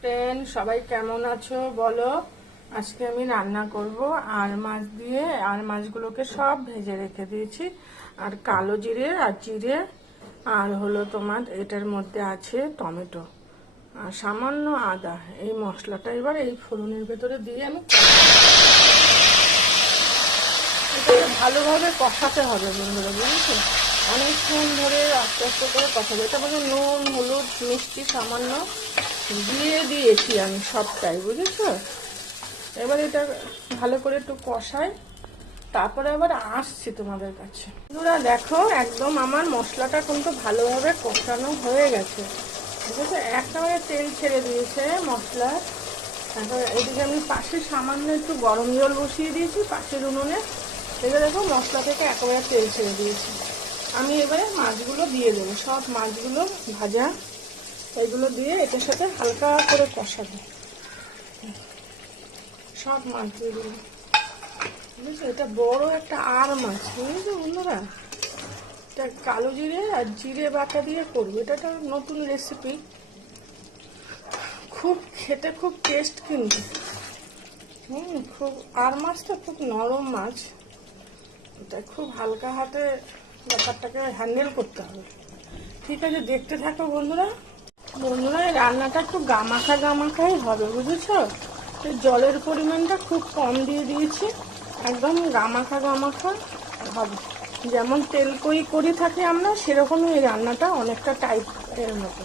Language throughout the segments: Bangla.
ফ্রেন্ড সবাই কেমন আছো বলো। আজকে আমি রান্না করব আর মাছ দিয়ে। আর মাছগুলোকে সব ভেজে রেখে দিয়েছি। আর কালো জিরে আর জিরে আর হলো তোমার এটার মধ্যে আছে টমেটো আর সামান্য আদা। এই মশলাটা এবার এই ফোড়নের ভেতরে দিয়ে আমি এটাকে ভালোভাবে কষাতে হবে বন্ধুরা, বুঝেছো? অনেকক্ষণ ধরে আস্তে আস্তে করে কষাবে। এটা মানে নুন হলুদ মিষ্টি সামান্য দিয়ে দিয়েছি আমি সবটাই, বুঝেছো? এবার এটা ভালো করে একটু কষাই, তারপরে আবার আসছি তোমাদের কাছে। বন্ধুরা দেখো, একদম আমার মশলাটা কিন্তু ভালোভাবে কষানো হয়ে গেছে, বুঝেছো? একেবারে তেল ছেড়ে দিয়েছে মশলা। তারপর এদিকে আমি পাশে সামান্য একটু গরম জল বসিয়ে দিয়েছি পাশের উনুনে। এবার দেখো মশলা থেকে একেবারে তেল ছেড়ে দিয়েছি। আমি এবারে মাছগুলো দিয়ে দেবো, সব মাছগুলো ভাজা এগুলো দিয়ে এটার সাথে হালকা করে কষাবো। সব মাছ দিয়ে দিল, বুঝেছো? এটা বড় একটা আর মাছ, বুঝেছো বন্ধুরা? এটা কালো জিরে আর জিরে বাটা দিয়ে করবো। এটা একটা নতুন রেসিপি, খুব খেতে খুব টেস্ট কিন্তু। খুব আর মাছটা খুব নরম মাছ, এটা খুব হালকা হাতে ব্যাপারটাকে হ্যান্ডেল করতে হবে। ঠিক আছে, দেখতে থাকো বন্ধুরা। বন্ধুরা এই রান্নাটা একটু গামাখা গামাখাই হবে, বুঝেছো? জলের পরিমাণটা খুব কম দিয়ে দিয়েছি, একদম গামাখা গামাখা হবে। যেমন তেল করি থাকি আমরা, সেরকমই এই রান্নাটা অনেকটা টাইপের মতো।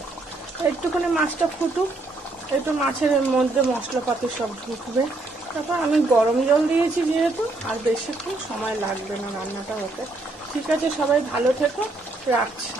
একটুখানি মাছটা ফুটুক, একটু মাছের মধ্যে মশলাপাতি সব ঢুকবে। তারপর আমি গরম জল দিয়েছি যেহেতু, আর বেশিক্ষণ সময় লাগবে না রান্নাটা হতে। ঠিক আছে, সবাই ভালো থেকো, রাখছি।